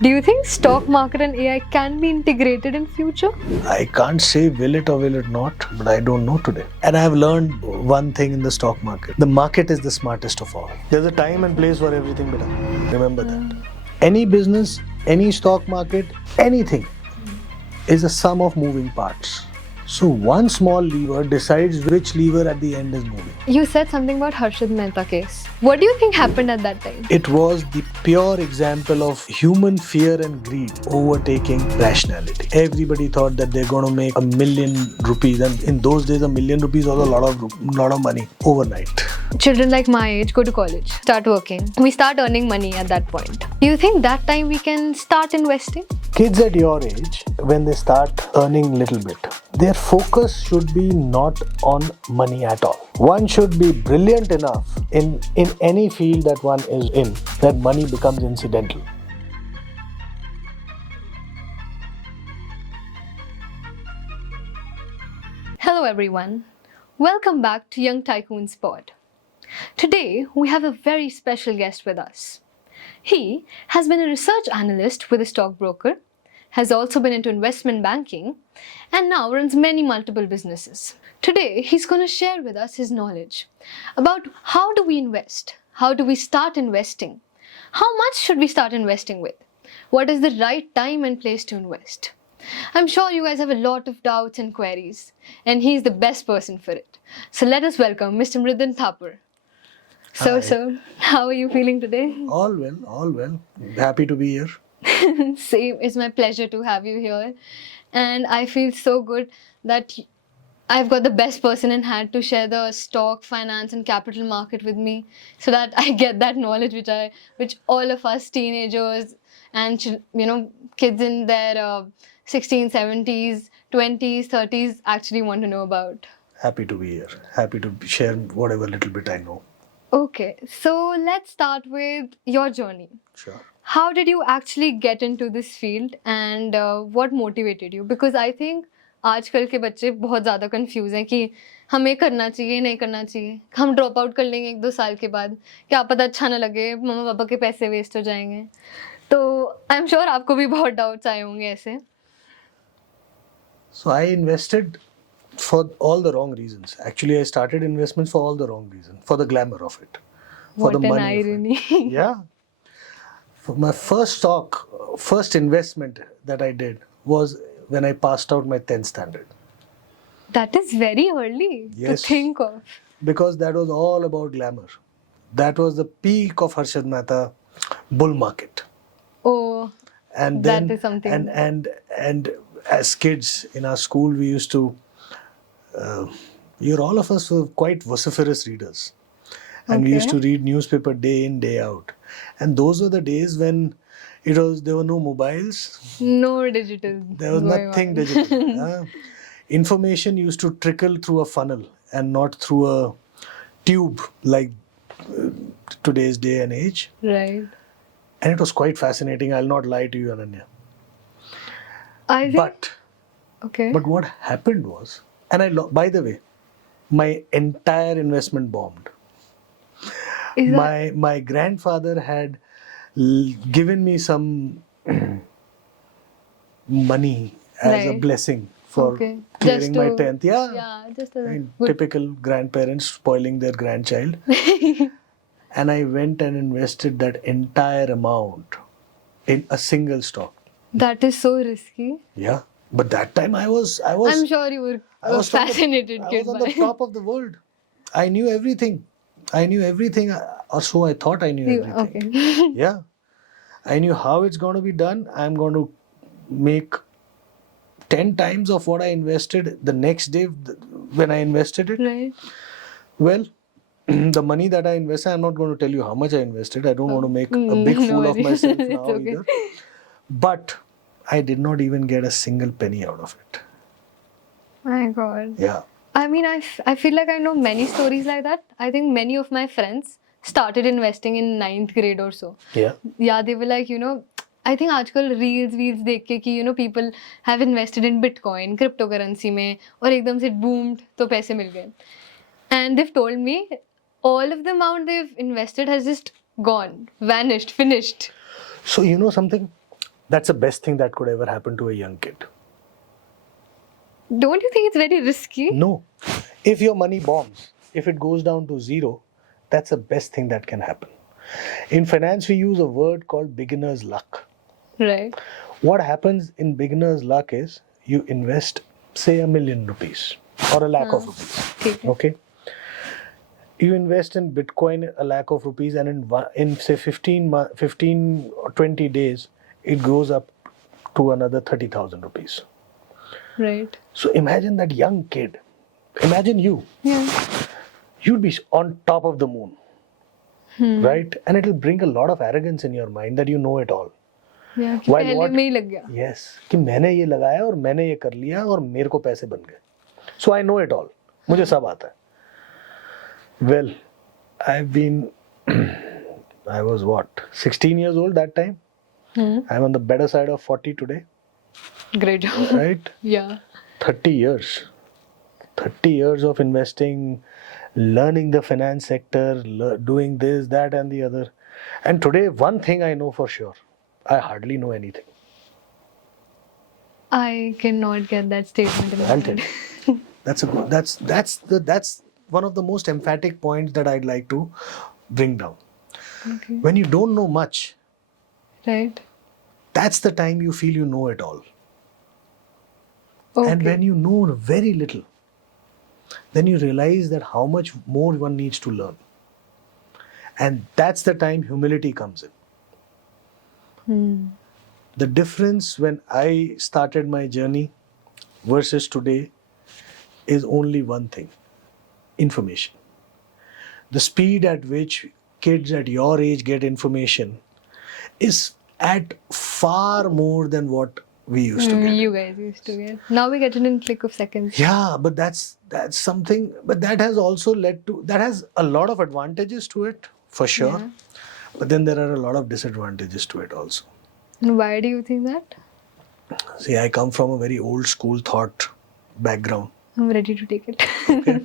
Do you think stock market and AI can be integrated in future? I can't say will it or will it not, but I don't know today. And I've learned one thing in the stock market. The market is the smartest of all. There's a time and place for everything, beta. Remember that. Any business, any stock market, anything is a sum of moving parts. So one small lever decides which lever at the end is moving. You said something about Harshad Mehta case. What do you think happened at that time? It was the pure example of human fear and greed overtaking rationality. Everybody thought that they're going to make $1 million, and in those days, $1 million was a lot of money overnight. Children like my age go to college, start working. We start earning money at that point. Do you think that time we can start investing? Kids at your age, when they start earning little bit, their focus should be not on money at all. One should be brilliant enough in any field that one is in, that money becomes incidental. Hello everyone. Welcome back to Young Tycoons Pod. Today we have a very special guest with us. He has been a research analyst with a stockbroker, has also been into investment banking, and now runs many multiple businesses. Today, he's going to share with us his knowledge about how do we invest, how do we start investing, how much should we start investing with, what is the right time and place to invest. I'm sure you guys have a lot of doubts and queries, and he's the best person for it. So let us welcome Mr. Ridhim Thappar. So, sir, how are you feeling today? All well. Happy to be here. Same, it's my pleasure to have you here. And I feel so good that I've got the best person in hand to share the stock, finance and capital market with me, so that I get that knowledge which all of us teenagers and kids in their 16s, 70s, 20s, 30s actually want to know about. Happy to be here. Happy to share whatever little bit I know. Okay, so let's start with your journey. Sure. How did you actually get into this field and what motivated you? Because I think आजकल के बच्चे बहुत ज़्यादा confuse हैं कि हमें करना चाहिए नहीं करना चाहिए, हम ड्रॉप आउट कर लेंगे 1-2 साल के बाद, क्या पता अच्छा ना लगे, मम्मा पापा के पैसे वेस्ट हो जाएंगे. तो आई एम श्योर आपको भी बहुत डाउट्स आए होंगे ऐसे. So I invested for all the wrong reasons. Actually, I started investments for all the wrong reasons. For the glamour of it. For What the an money irony. of it. Yeah. For my first investment that I did was when I passed out my 10th standard. That is very early to think of. Because that was all about glamour. That was the peak of Harshad Mehta bull market. Oh, And then, that is something. And as kids in our school, we used to, all of us were quite vociferous readers. And we used to read newspaper day in, day out. And those were the days when there were no mobiles. No digital. There was nothing digital. Information used to trickle through a funnel and not through a tube like today's day and age. Right. And it was quite fascinating. I'll not lie to you, Annanya. But what happened was, by the way, my entire investment bombed. My grandfather had given me some money as a blessing for clearing my 10th. Just typical grandparents spoiling their grandchild. And I went and invested that entire amount in a single stock. That is so risky. Yeah, but that time I was. I'm sure you were a fascinated kid. I was on the top of the world. I knew everything, or so I thought I knew everything. Okay. Yeah. I knew how it's going to be done. I'm going to make 10 times of what I invested the next day when I invested it. Right. Well, the money that I invested, I'm not going to tell you how much I invested. I don't want to make a big fool of myself now either. But I did not even get a single penny out of it. My God. Yeah. I mean, I feel like I know many stories like that. I think many of my friends started investing in 9th grade or so. Yeah. Yeah, they were like, I think आजकल reels देख के कि people have invested in Bitcoin, cryptocurrency में, और एकदम से boomed तो पैसे मिल गए. And they've told me all of the amount they've invested has just gone, vanished, finished. So you know something? That's the best thing that could ever happen to a young kid. Don't you think it's very risky? No. If your money bombs, if it goes down to zero, that's the best thing that can happen. In finance, we use a word called beginner's luck. Right. What happens in beginner's luck is you invest, say, ₹1 million or a lakh of rupees. Okay. You invest in Bitcoin a lakh of rupees, and in say 15 or 20 days, it goes up to another 30,000 rupees. Right. So imagine that young kid. Imagine you. Yeah. You'd be on top of the moon. Right? And it'll bring a lot of arrogance in your mind that you know it all. Yeah, कि पहले में ही लग गया. Yes. कि मैंने ये लगाया और मैंने ये कर लिया और मेरे को पैसे बन गए. So I know it all. मुझे सब आता है. Well, I was what? 16 years old that time. I'm on the better side of 40 today. Great job. Right? Yeah. 30 years. 30 years of investing, learning the finance sector, doing this, that and the other. And today, one thing I know for sure. I hardly know anything. I cannot get that statement in my I'll head. tell you. That's one of the most emphatic points that I'd like to bring down. Okay. When you don't know much, Right. that's the time you feel you know it all. Okay. And when you know very little, then you realize that how much more one needs to learn. And that's the time humility comes in. The difference when I started my journey versus today is only one thing: information. The speed at which kids at your age get information is at far more than what we used to get. You guys used to get. Now we get it in a click of seconds. Yeah, but that's something. But that has also that has a lot of advantages to it, for sure. Yeah. But then there are a lot of disadvantages to it also. And why do you think that? See, I come from a very old school thought background. I'm ready to take it. Okay.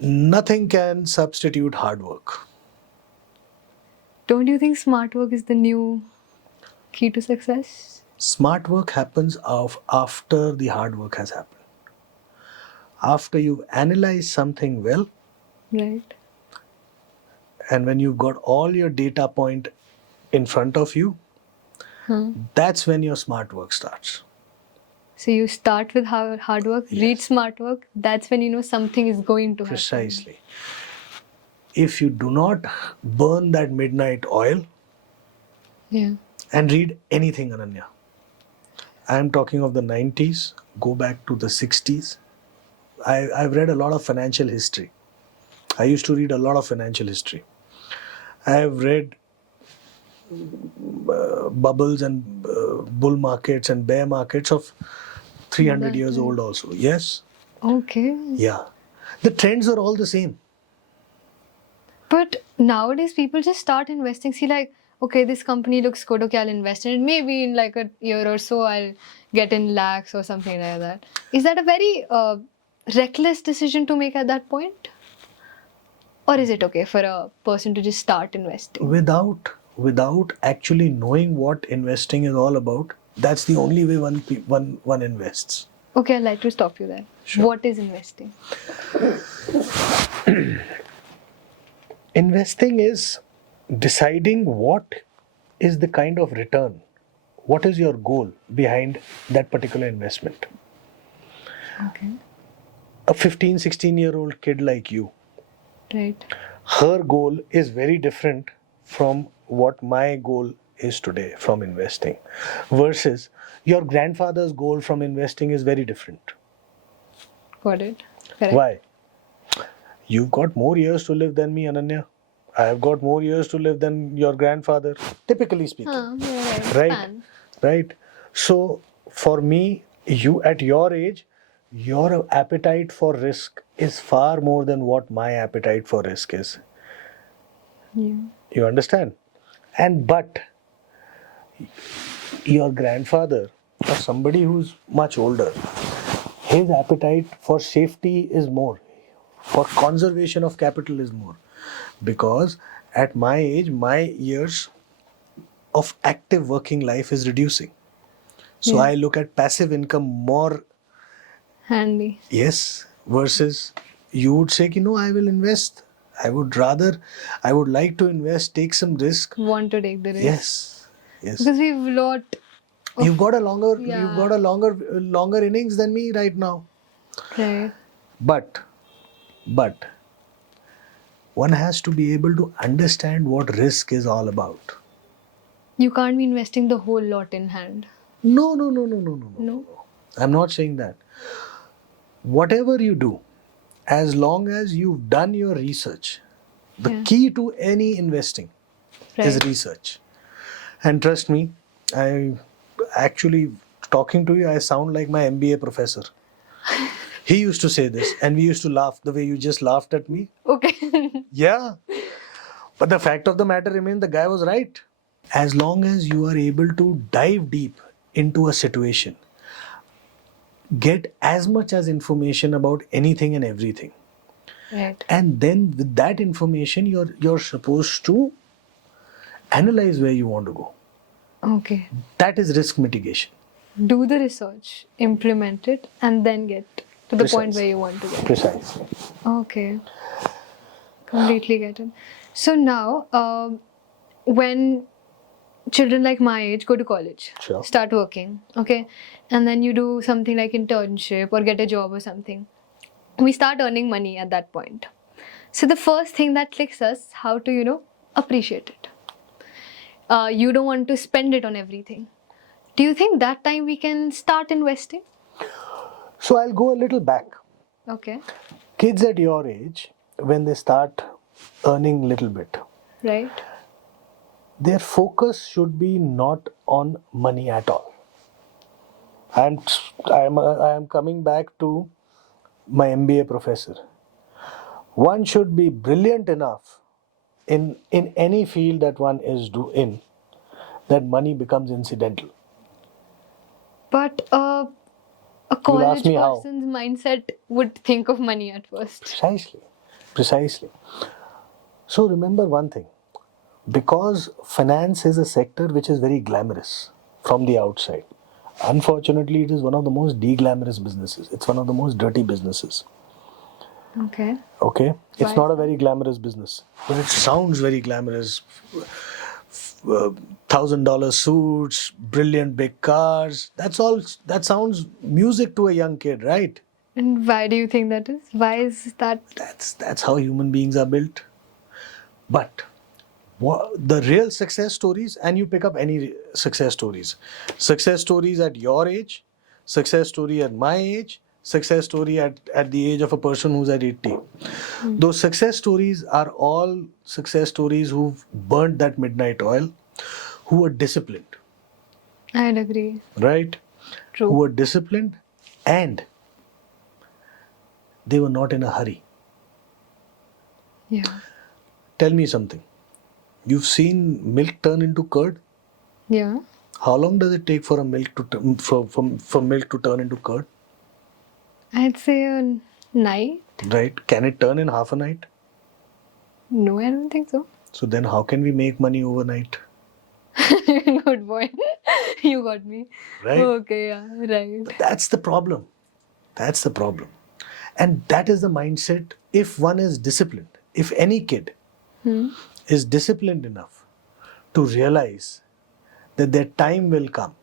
Nothing can substitute hard work. Don't you think smart work is the new key to success? Smart work happens after the hard work has happened. After you've analyzed something well, Right. and when you've got all your data point in front of you, that's when your smart work starts. So you start with hard work, read smart work. That's when you know something is going to happen. Precisely. If you do not burn that midnight oil Yeah. and read anything, Annanya, I am talking of the 90s, go back to the 60s. I've read a lot of financial history. I used to read a lot of financial history. I have read bubbles and bull markets and bear markets of 300 years old also. Yes? Okay. Yeah. The trends are all the same. But nowadays people just start investing. See, like, okay, this company looks good. Okay, I'll invest in it. Maybe in like a year or so, I'll get in lakhs or something like that. Is that a very reckless decision to make at that point? Or is it okay for a person to just start investing? Without actually knowing what investing is all about, that's the only way one invests. Okay, I'd like to stop you there. Sure. What is investing? Investing is deciding what is the kind of return, what is your goal behind that particular investment. Okay. A 15, 16-year-old kid like you, Right. her goal is very different from what my goal is today from investing, versus your grandfather's goal from investing is very different. Got it. Correct. Why? You've got more years to live than me, Annanya. I have got more years to live than your grandfather, typically speaking. Yeah, Right? Span. Right? So, for me, you at your age, your appetite for risk is far more than what my appetite for risk is. Yeah. You understand? But your grandfather or somebody who's much older, his appetite for safety is more, for conservation of capital is more. Because at my age, my years, of active working life is reducing. So Yeah. I look at passive income more, Handy. yes, versus you would say, I will invest. I would like to invest, take some risk. Want to take the risk. Yes. Because we've lot of, You've got a Yeah. longer innings than me right now. right. But one has to be able to understand what risk is all about. You can't be investing the whole lot in hand. No. No? I'm not saying that. Whatever you do, as long as you've done your research, the Yeah. key to any investing is Right. research. And trust me, I actually, talking to you, I sound like my MBA professor. He used to say this, and we used to laugh the way you just laughed at me. Okay. Yeah. But the fact of the matter remains, the guy was right. As long as you are able to dive deep into a situation, get as much as information about anything and everything, right. and then with that information, you're supposed to analyze where you want to go. Okay. That is risk mitigation. Do the research, implement it, and then get to the point where you want to get. Precisely. Okay. Completely get it. So now, when children like my age go to college, Sure. start working, okay, and then you do something like internship or get a job or something, we start earning money at that point. So the first thing that clicks us, how to, appreciate it. You don't want to spend it on everything. Do you think that time we can start investing? So I'll go a little back. Okay. Kids at your age, when they start earning little bit, Right. their focus should be not on money at all. I am coming back to my MBA professor. One should be brilliant enough in any field that one is in, that money becomes incidental. But a ask college me how. person's mindset would think of money at first. Precisely. So remember one thing, because finance is a sector which is very glamorous from the outside. Unfortunately, it is one of the most deglamorous businesses. It's one of the most dirty businesses. Okay. Okay? It's Why? not a very glamorous business, but it sounds very glamorous. $1,000 suits, brilliant big cars. That sounds music to a young kid, right? And why do you think that is? Why is that? That's how human beings are built. But the real success stories, and you pick up any success stories at your age, success story at my age, success story at the age of a person who's at 80. Those success stories are all success stories who've burnt that midnight oil, who were disciplined. I'd agree. Right? True. Who were disciplined, and they were not in a hurry. Yeah. Tell me something. You've seen milk turn into curd? Yeah. How long does it take for a milk to for milk to turn into curd? I'd say a night. Right? Can it turn in half a night? No, I don't think so. So then how can we make money overnight? Good boy. You got me. Right? Okay, yeah, right. That's the problem. And that is the mindset if one is disciplined. If any kid is disciplined enough to realize that their time will come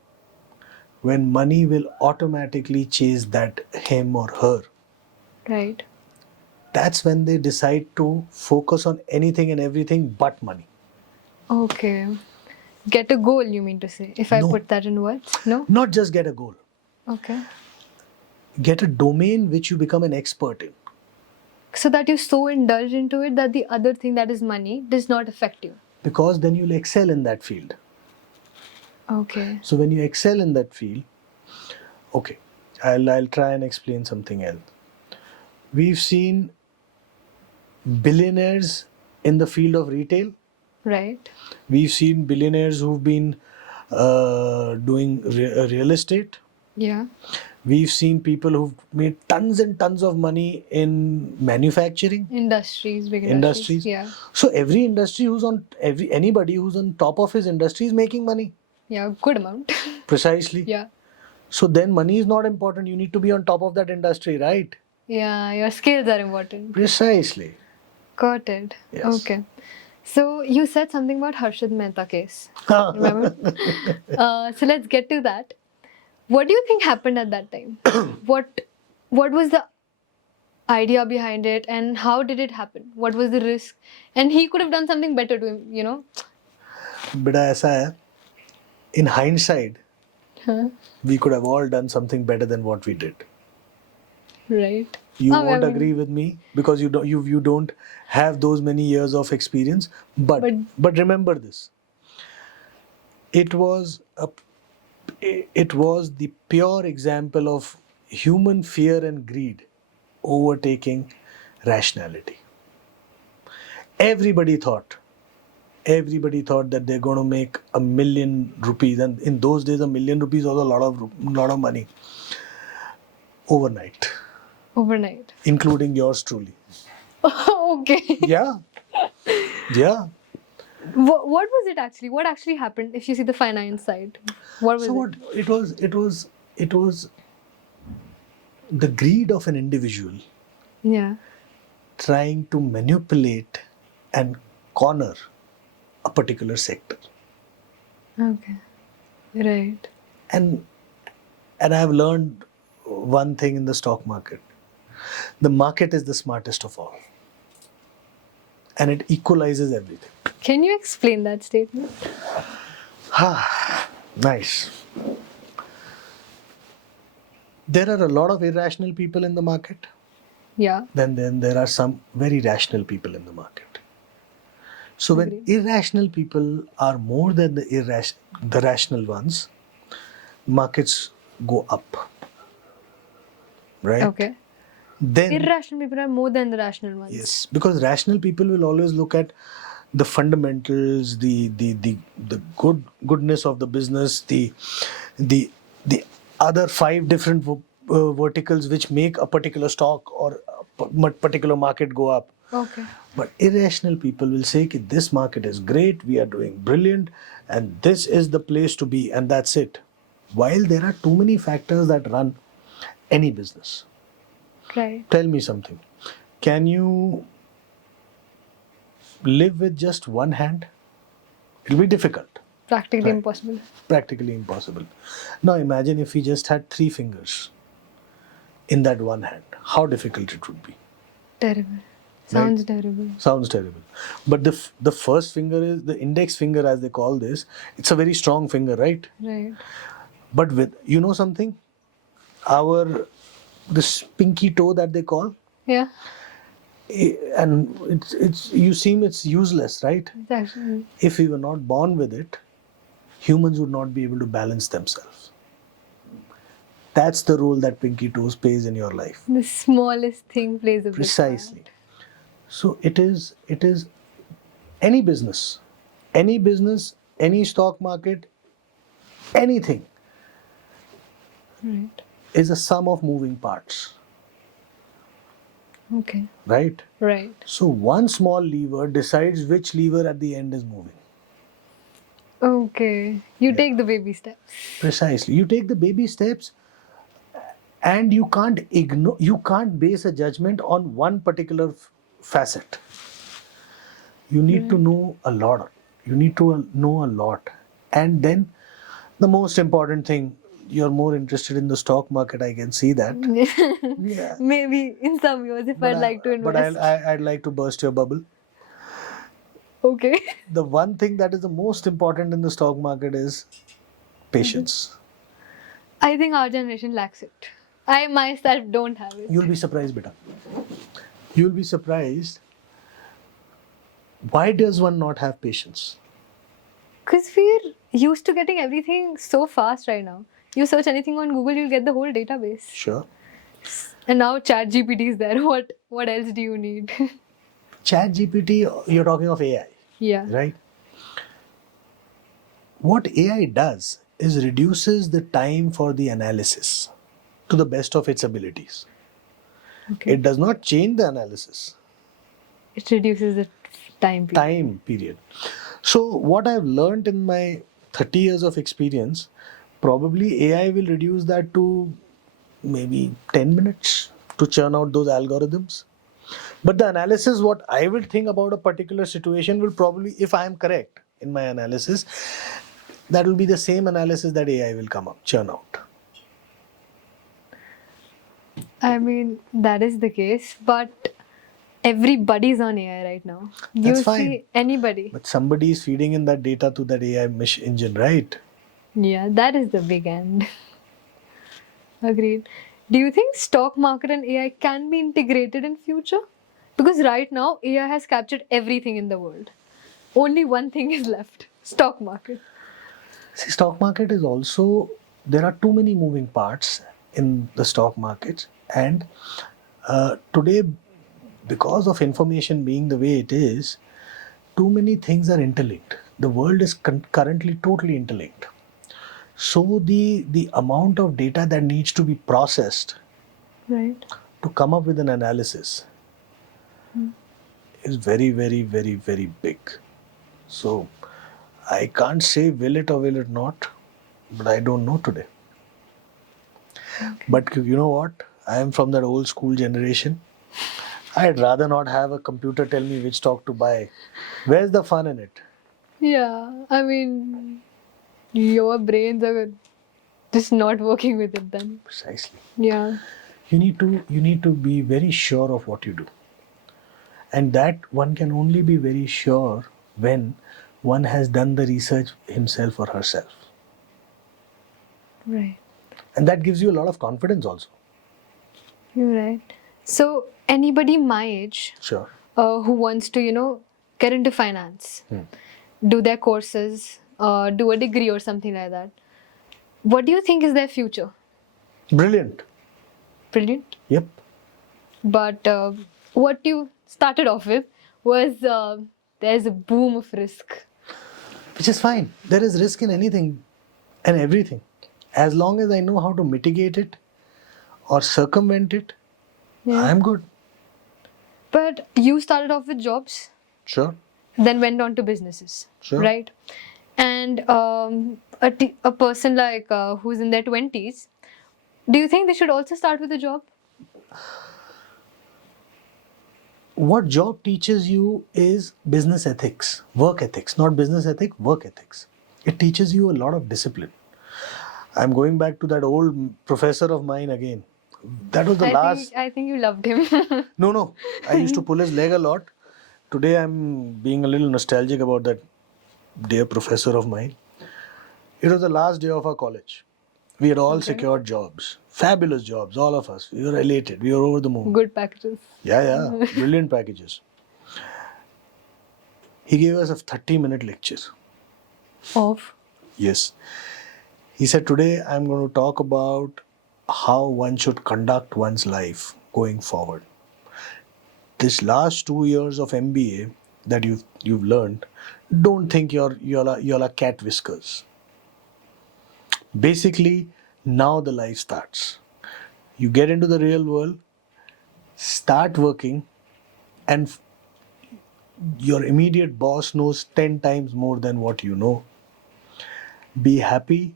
when money will automatically chase that him or her. Right. That's when they decide to focus on anything and everything but money. Okay. Get a goal, you mean to say, if I No. put that in words? No? Not just get a goal. Okay. Get a domain which you become an expert in. So that you so indulge into it that the other thing, that is money, does not affect you. Because then you'll excel in that field. Okay. So when you excel in that field, okay, I'll try and explain something else. We've seen billionaires in the field of retail. Right. We've seen billionaires who've been doing real estate. Yeah. We've seen people who've made tons and tons of money in manufacturing Industries, big industries. Yeah. So every industry anybody who's on top of his industry is making money. Yeah, good amount. Precisely. Yeah. So then money is not important. You need to be on top of that industry, right? Yeah, your skills are important. Precisely. Got it. Yes. Okay. So you said something about Harshad Mehta case. Remember? So let's get to that. What do you think happened at that time? What was the idea behind it, and how did it happen? What was the risk? And he could have done something better to him, you know? बेटा ऐसा है, in hindsight, we could have all done something better than what we did. Right. You won't agree with me because you don't have those many years of experience. But remember this. It was the pure example of human fear and greed overtaking rationality. Everybody thought that they're going to make $1 million, and in those days $1 million was a lot of money overnight, including yours truly. Okay. Yeah. What was it actually? What actually happened? If you see the finance side, what was it? It was the greed of an individual. Yeah. Trying to manipulate and corner a particular sector. Okay. Right. And I've learned one thing in the stock market. The market is the smartest of all. And it equalizes everything. Can you explain that statement? Nice. There are a lot of irrational people in the market. Yeah. Then there are some very rational people in the market. So when irrational people are more than the rational ones, markets go up. Right? Okay. Then irrational people are more than the rational ones. Yes, because rational people will always look at the fundamentals, the goodness of the business, the other 5 different verticals which make a particular stock or a particular market go up. Okay. But irrational people will say that this market is great, we are doing brilliant, and this is the place to be, and that's it. While there are too many factors that run any business. Right. Tell me something. Can you live with just one hand? It'll be difficult. Practically impossible. Practically impossible. Now imagine if we just had 3 fingers in that one hand. How difficult it would be. Terrible. Sounds terrible. Sounds terrible. But the first finger is the index finger, as they call this. It's a very strong finger, right? Right. But with, something? This pinky toe that they call. Yeah. And it's useless, right? Exactly. If we were not born with it, humans would not be able to balance themselves. That's the role that pinky toes plays in your life. The smallest thing plays a big Precisely. part. So it is any business, any stock market, anything. Right. Is a sum of moving parts. Okay. Right? Right. So one small lever decides which lever at the end is moving. Okay. You take the baby steps. Precisely. You take the baby steps and you can't base a judgment on one particular facet. You need to know a lot. And then the most important thing, you're more interested in the stock market, I can see that. Yeah. Maybe in some years if I'd like to invest. But I'd like to burst your bubble. Okay. The one thing that is the most important in the stock market is patience. I think our generation lacks it. I myself don't have it. You'll be surprised, beta. You'll be surprised. Why does one not have patience? Because we're used to getting everything so fast right now. You search anything on Google, you'll get the whole database. Sure. And now ChatGPT is there. What else do you need? ChatGPT, you're talking of AI. Yeah. Right? What AI does is reduces the time for the analysis. to the best of its abilities. Okay. It does not change the analysis. It reduces the time period. So what I've learned in my 30 years of experience, probably AI will reduce that to maybe 10 minutes to churn out those algorithms. But the analysis, what I will think about a particular situation will probably, if I am correct in my analysis, that will be the same analysis that AI will churn out. I mean, that is the case, but everybody's on AI right now. That's You fine. see anybody. But somebody is feeding in that data to that AI engine, right? Yeah, that is the big end. Agreed. Do you think stock market and AI can be integrated in future? Because right now AI has captured everything in the world. Only one thing is left: stock market. See, stock market is also, there are too many moving parts in the stock markets. And today, because of information being the way it is, too many things are interlinked. The world is currently totally interlinked. So the amount of data that needs to be processed Right. to come up with an analysis is very, very, very, very big. So I can't say will it or will it not, but I don't know today. But you know what? I am from that old school generation. I'd rather not have a computer tell me which stock to buy. Where's the fun in it? Yeah, I mean, your brains are just not working with it then. Precisely. Yeah. You need to be very sure of what you do. And that one can only be very sure when one has done the research himself or herself. Right. And that gives you a lot of confidence also. You're right. So anybody my age Sure. who wants to, get into finance, do their courses, do a degree or something like that, what do you think is their future? Brilliant. Brilliant. Yep. But what you started off with was there's a boom of risk. Which is fine. There is risk in anything and everything. As long as I know how to mitigate it or circumvent it, Yeah. I'm good. But you started off with jobs, Sure. then went on to businesses, Sure. right? And a person like who's in their 20s, do you think they should also start with a job? What job teaches you is business ethics, work ethics, not business ethics, work ethics. It teaches you a lot of discipline. I'm going back to that old professor of mine again. That was the last. I think you loved him. No. I used to pull his leg a lot. Today I'm being a little nostalgic about that dear professor of mine. It was the last day of our college. We had all secured jobs. Fabulous jobs, all of us. We were elated. We were over the moon. Good packages. Yeah. Brilliant packages. He gave us a 30-minute lecture. Of? Yes. He said, today I'm going to talk about how one should conduct one's life going forward. This last 2 years of MBA that you've learned, don't think you're a cat whiskers. Basically, now the life starts. You get into the real world, start working, and your immediate boss knows 10 times more than what you know. Be happy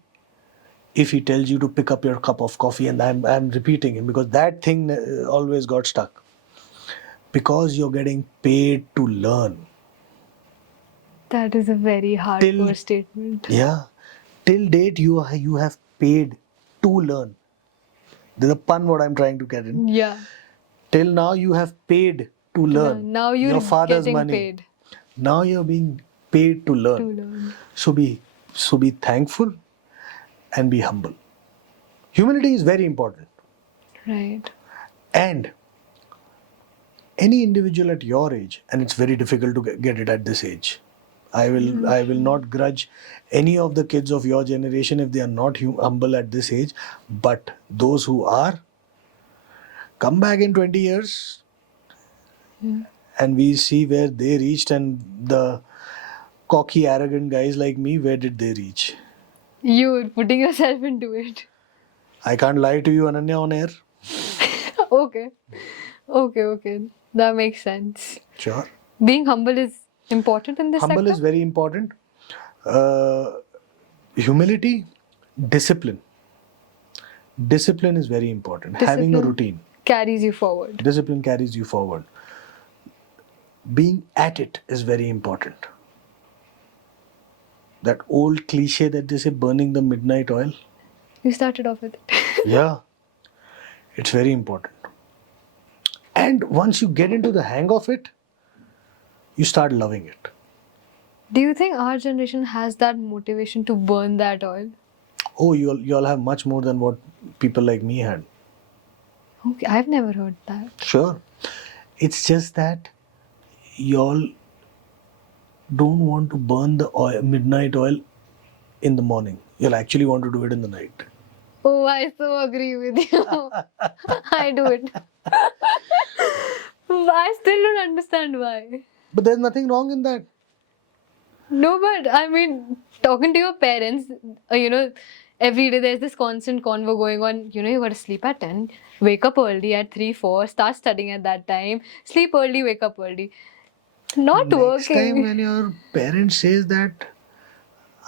if he tells you to pick up your cup of coffee, and I'm repeating him because that thing always got stuck. Because you're getting paid to learn. That is a very hardcore statement. Yeah. Till date, you have paid to learn. There's a pun what I'm trying to get in. Yeah. Till now, you have paid to learn. Now you're your father's getting money. paid. Now you're being paid to learn. So be thankful and be humble. Humility is very important. Right. And any individual at your age, and it's very difficult to get it at this age. I will not grudge any of the kids of your generation if they are not humble at this age. But those who are, come back in 20 years and we see where they reached, and the cocky, arrogant guys like me, where did they reach? You're putting yourself into it. I can't lie to you, Ananya, on air. Okay. That makes sense. Sure. Being humble is important in this Humble sector? is very important. Humility, discipline. Discipline is very important. Having a routine. Carries you forward. Discipline carries you forward. Being at it is very important. That old cliche that they say, burning the midnight oil. You started off with it. Yeah. It's very important. And once you get into the hang of it, you start loving it. Do you think our generation has that motivation to burn that oil? Oh, you all have much more than what people like me had. Okay, I've never heard that. Sure. It's just that y'all don't want to burn the oil, midnight oil in the morning. You'll actually want to do it in the night. Oh, I so agree with you. I do it. I still don't understand why. But there's nothing wrong in that. No, but I mean, talking to your parents, every day there's this constant convo going on. You got to sleep at 10, wake up early at 3, 4, start studying at that time, sleep early, wake up early. Not Next working. time when your parent says that,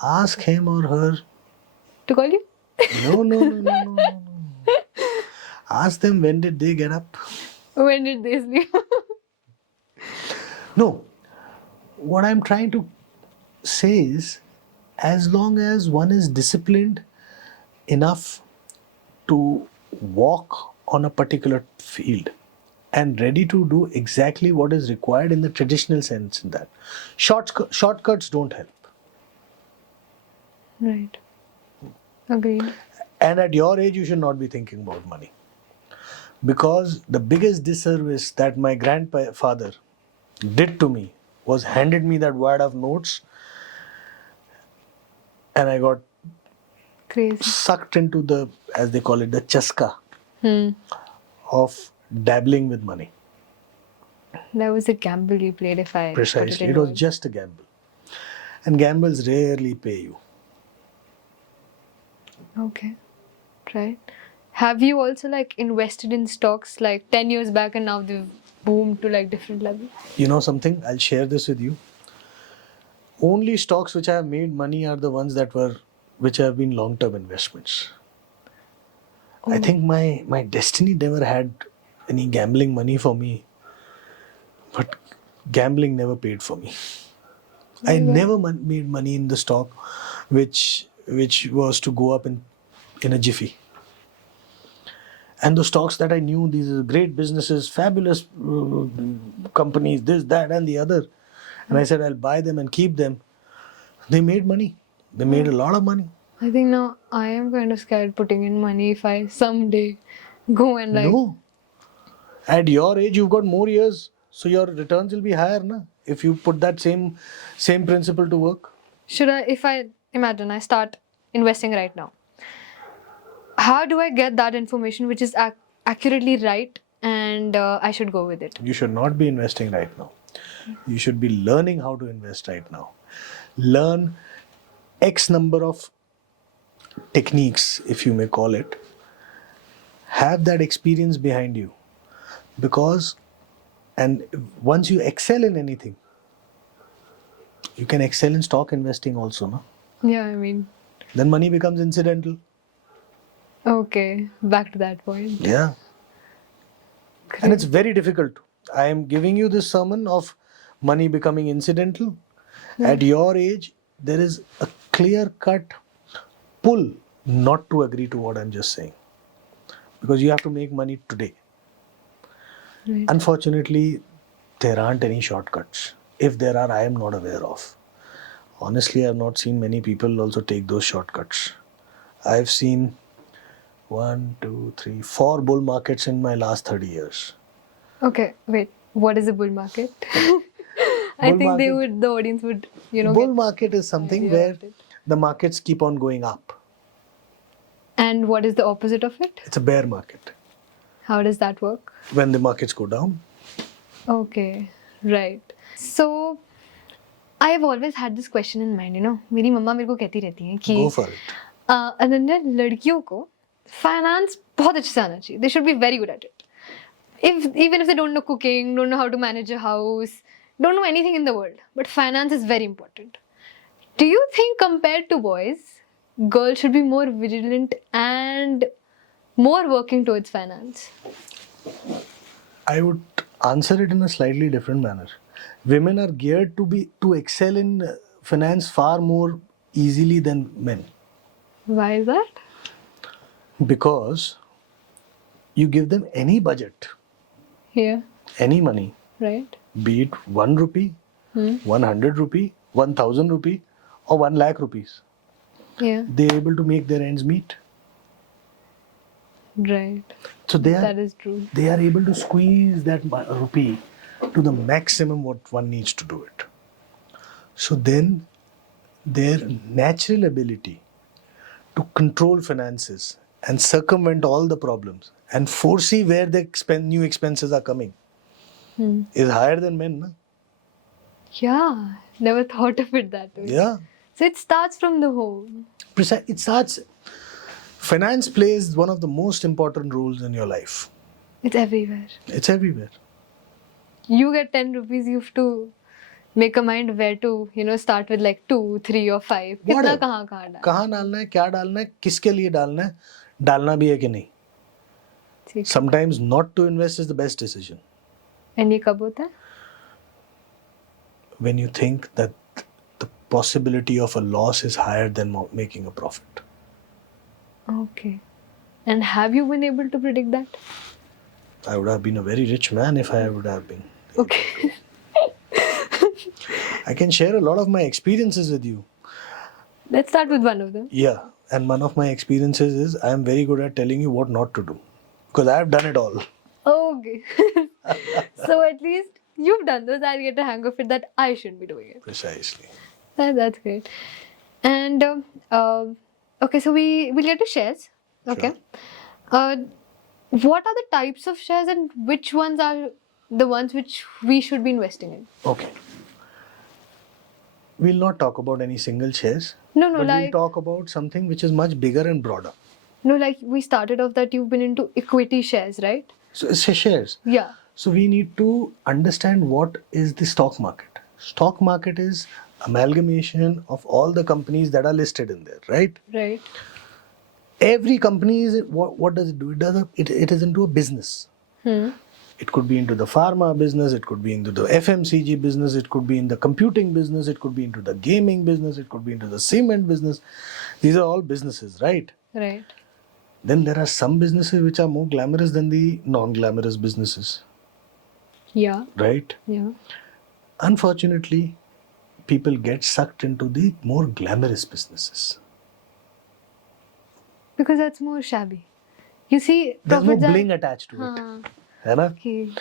ask him or her. To call you? No. Ask them when did they get up. When did they sleep? No. What I'm trying to say is, as long as one is disciplined enough to walk on a particular field and ready to do exactly what is required in the traditional sense in that, shortcuts don't help. Right. Agreed. And at your age, you should not be thinking about money. Because the biggest disservice that my grandfather did to me was handed me that wad of notes, and I got Crazy. sucked into the, as they call it, the chaska of dabbling with money. That was a gamble you played, if I Precisely. It was just a gamble. And gambles rarely pay you. Okay. Right. Have you also invested in stocks 10 years back and now they've boomed to different levels? You know something? I'll share this with you. Only stocks which have made money are the ones which have been long-term investments. I think my destiny never had any gambling money for me, but gambling never paid for me. I never made money in the stock which was to go up in a jiffy. And the stocks that I knew, these are great businesses, fabulous companies, this, that, and the other. And I said, I'll buy them and keep them. They made money. They made a lot of money. I think now I am kind of scared putting in money if I someday go and No. At your age, you've got more years. So your returns will be higher, na? If you put that same principle to work. If I imagine I start investing right now, how do I get that information which is accurately right and I should go with it? You should not be investing right now. You should be learning how to invest right now. Learn X number of techniques, if you may call it. Have that experience behind you. And once you excel in anything, you can excel in stock investing also, no? Yeah, I mean. Then money becomes incidental. Okay, back to that point. Yeah. Great. And it's very difficult. I am giving you this sermon of money becoming incidental. At your age, there is a clear-cut pull not to agree to what I'm just saying. Because you have to make money today. Right. Unfortunately, there aren't any shortcuts. If there are, I am not aware of. Honestly, I have not seen many people also take those shortcuts. I've seen 4 bull markets in my last 30 years. Okay, wait. What is a bull market? The audience would, Bull market is something where the markets keep on going up. And what is the opposite of it? It's a bear market. How does that work? When the markets go down. Okay, right. So, I have always had this question in mind, मेरी मम्मा मेरे को कहती रहती हैं कि Go for it. Ananya, लड़कियों को finance बहुत अच्छे से आना चाहिए. They should be very good at it. Even if they don't know cooking, don't know how to manage a house, don't know anything in the world, but finance is very important. Do you think compared to boys, girls should be more vigilant and more working towards finance? I would answer it in a slightly different manner. Women are geared to excel in finance far more easily than men, Why is that? because you give them any budget, Yeah, any money, right. be it 1 rupee, 100 rupee, 1000 rupee, or 1 lakh rupees. Yeah, They're able to make their ends meet. right. So That is true. they are able to squeeze that rupee to the maximum what one needs to do it. So then their natural ability to control finances and circumvent all the problems and foresee where the new expenses are coming is higher than men. Na? Yeah, never thought of it that way. Yeah. So it starts from the home. It starts. Finance plays one of the most important roles in your life. It's everywhere. It's everywhere. You get 10 rupees, you have to make a mind where to, start with like 2, 3 or 5. कितना Whatever. कहाँ डालना कहाँ डालना है, क्या डालना है, किसके लिए डालना है, डालना भी है कि नहीं. ठीक है. Sometimes not to invest is the best decision. And ये कब होता है? When you think that the possibility of a loss is higher than making a profit. Okay. And have you been able to predict that? I would have been a very rich man if I would have been. Okay. I can share a lot of my experiences with you. Let's start with one of them. Yeah, and one of my experiences is I am very good at telling you what not to do because I have done it all. Okay. So at least you've done those. I'll get a hang of it that I shouldn't be doing it. Precisely. That's great. And okay, so we'll get to shares. Okay. What are the types of shares and which ones are the ones which we should be investing in? Okay. We'll not talk about any single shares. No, but like we'll talk about something which is much bigger and broader. no, like we started off that you've been into equity shares, right? So it's shares. Yeah. So we need to understand what is the stock market. Stock market is amalgamation of all the companies that are listed in there, right? Right. Every company is what does it do? It is into a business. It could be into the pharma business, it could be into the FMCG business, it could be in the computing business, it could be into the gaming business, it could be into the cement business. These are all businesses, right? Right. Then there are some businesses which are more glamorous than the non-glamorous businesses, Yeah. right? Yeah. Unfortunately, people get sucked into the more glamorous businesses. Because that's more shabby. You see, There's no profits are- bling attached to it. Haan. है ना? Okay.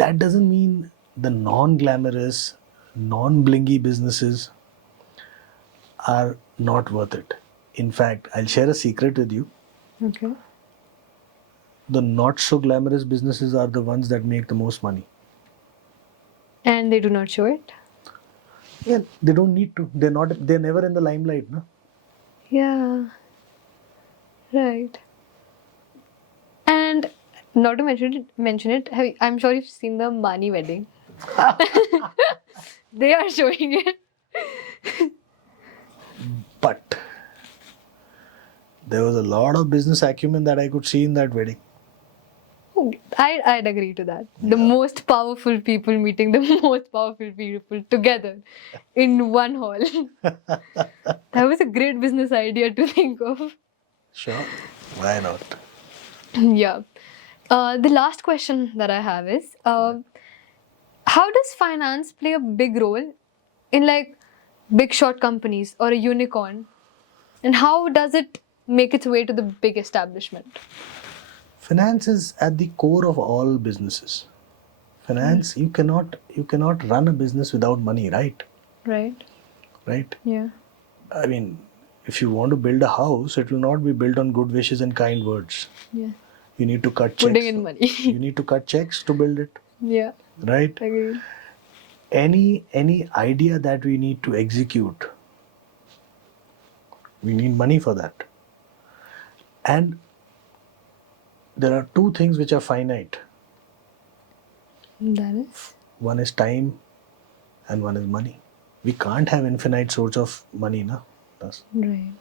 That doesn't mean the non-glamorous, non-blingy businesses are not worth it. In fact, I'll share a secret with you. Okay. The not so glamorous businesses are the ones that make the most money. And they do not show it. Yeah, they don't need to. They're never in the limelight, no? Yeah. Right. And not to mention it, I'm sure you've seen the Mani wedding. They are showing it. But there was a lot of business acumen that I could see in that wedding. I'd agree to that. The most powerful people meeting the most powerful people together in one hall. That was a great business idea to think of. Sure. Why not? Yeah. The last question that I have is, how does finance play a big role in like big short companies or a unicorn? And how does it make its way to the big establishment? Finance is at the core of all businesses. Finance, you cannot run a business without money, right? Right. Right? Yeah. I mean, if you want to build a house, it will not be built on good wishes and kind words. Yeah. You need to cut checks. Putting in money. You need to cut checks to build it, Yeah. right? Agree. Any idea that we need to execute, we need money for that. And there are two things which are finite. That is? One is time and one is money. We can't have infinite source of money, na? Thus, Right.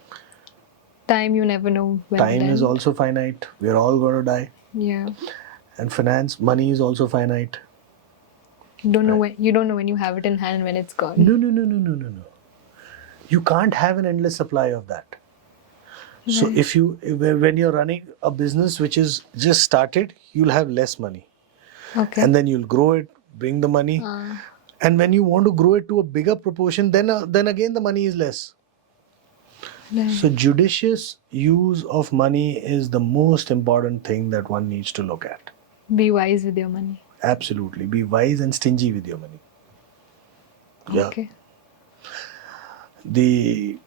Time, you never know when time it is ends. also finite. We're all going to die. Yeah. And finance, money is also finite. You don't know when you have it in hand and when it's gone. No. You can't have an endless supply of that. So Right. when you're running a business which is just started, you'll have less money. Okay. And then you'll grow it, bring the money. And when you want to grow it to a bigger proportion, then again the money is less. Right. So judicious use of money is the most important thing that one needs to look at. Be wise with your money. Absolutely. Be wise and stingy with your money. Yeah. Okay. The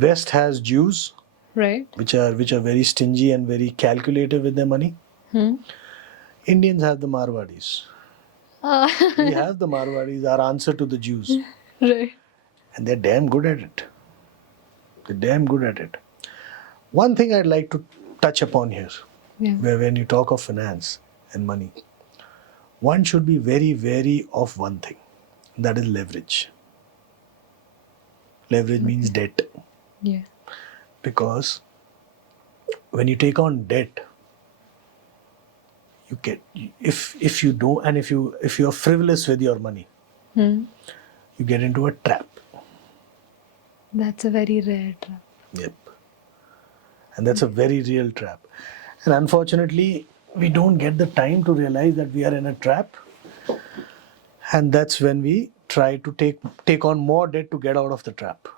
West has Jews, Right. which are very stingy and very calculative with their money. Indians have the Marwadis. We have the Marwadis, our answer to the Jews. Right. And they're damn good at it. One thing I'd like to touch upon here, Yeah. where when you talk of finance and money, one should be very wary of one thing. That is leverage. Leverage means debt. Yeah. Because when you take on debt, you get, if you don't, and if you are frivolous with your money, you get into a trap. That's a very rare trap. Yep. And that's a very real trap. And unfortunately, we don't get the time to realize that we are in a trap. And that's when we try to take on more debt to get out of the trap.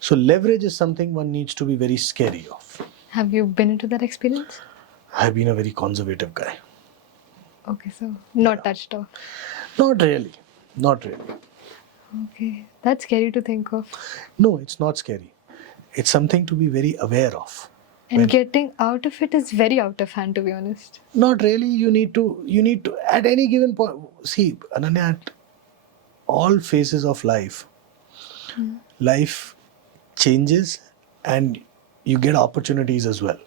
So leverage is something one needs to be very scary of. Have you been into that experience? I've been a very conservative guy. Okay, so not touched off. Not really. Okay, that's scary to think of. No, it's not scary. It's something to be very aware of. And getting out of it is very out of hand, to be honest. Not really. You need to at any given point. See, Annanya, at all phases of life, life changes and you get opportunities as well.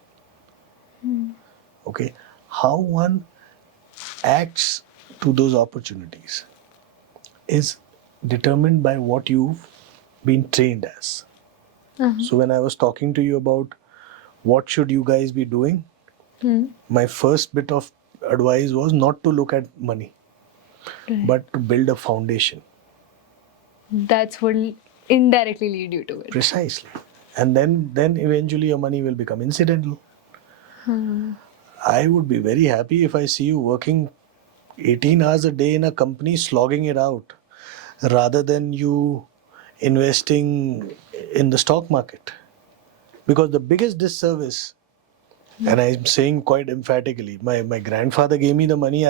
Okay, how one acts to those opportunities is determined by what you've been trained as. So when I was talking to you about what should you guys be doing, my first bit of advice was not to look at money, but to build a foundation. That's what will indirectly lead you to it. Precisely. And then eventually your money will become incidental. I would be very happy if I see you working 18 hours a day in a company slogging it out rather than you investing in the stock market. Because the biggest disservice, and I'm saying quite emphatically, my grandfather gave me the money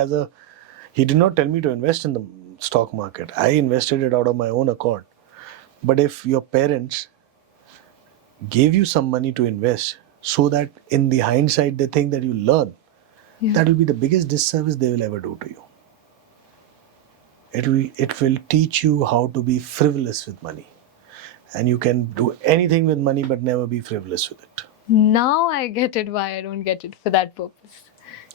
he did not tell me to invest in the stock market. I invested it out of my own accord. But if your parents gave you some money to invest so that in the hindsight they think that you learn, that will be the biggest disservice they will ever do to you. It will teach you how to be frivolous with money. And you can do anything with money but never be frivolous with it. Now I get it why I don't get it for that purpose.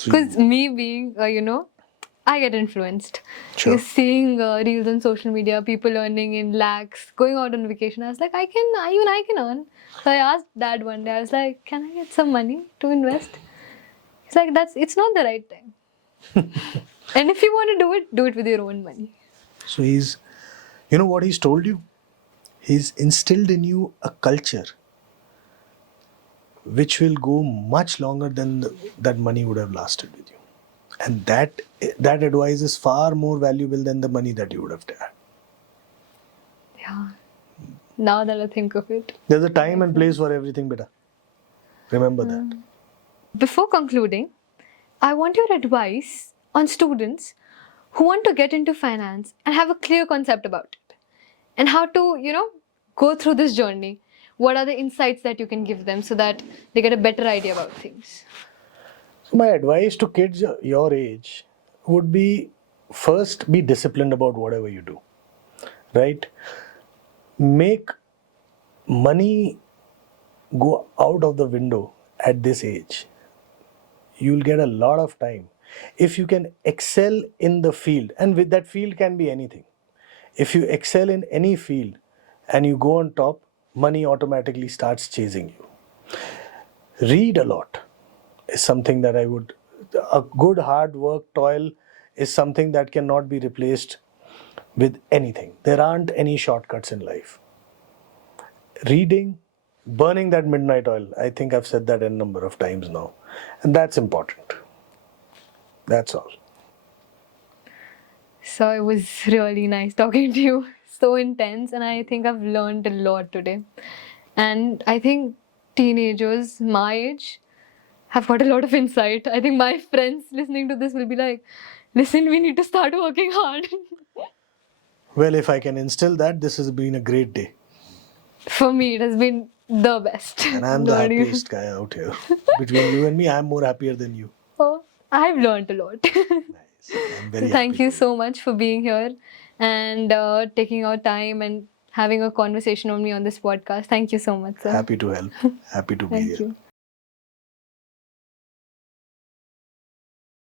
Because me being, I get influenced. Sure. You're seeing reels on social media, people earning in lakhs, going out on vacation. I was like, even I can earn. So I asked Dad one day, I was like, can I get some money to invest? He's like, it's not the right time. And if you want to do it with your own money. So you know what he's told you? He's instilled in you a culture which will go much longer than that money would have lasted with you. And that advice is far more valuable than the money that you would have had. Yeah. Now that I think of it. There's a time and place for everything, beta. Remember that. Before concluding, I want your advice on students who want to get into finance and have a clear concept about it. And how to, go through this journey. What are the insights that you can give them so that they get a better idea about things? So my advice to kids your age would be, first, be disciplined about whatever you do. Right? Make money go out of the window at this age, you'll get a lot of time. If you can excel in the field, and with that field can be anything. If you excel in any field and you go on top, money automatically starts chasing you. Read a lot is something that a good hard work, toil is something that cannot be replaced with anything. There aren't any shortcuts in life. Reading, burning that midnight oil, I think I've said that a number of times now. And that's important. That's all. So it was really nice talking to you. So intense, and I think I've learned a lot today. And I think teenagers my age have got a lot of insight. I think my friends listening to this will be like, listen, we need to start working hard. Well, if I can instill that, this has been a great day. For me, it has been the best. And I'm the happiest guy out here. Between you and me, I'm more happier than you. Oh, I've learned a lot. Nice. I'm very Thank happy you for so much for being here and taking our time and having a conversation with me on this podcast. Thank you so much, sir. Happy to help. Happy to be Thank here. you.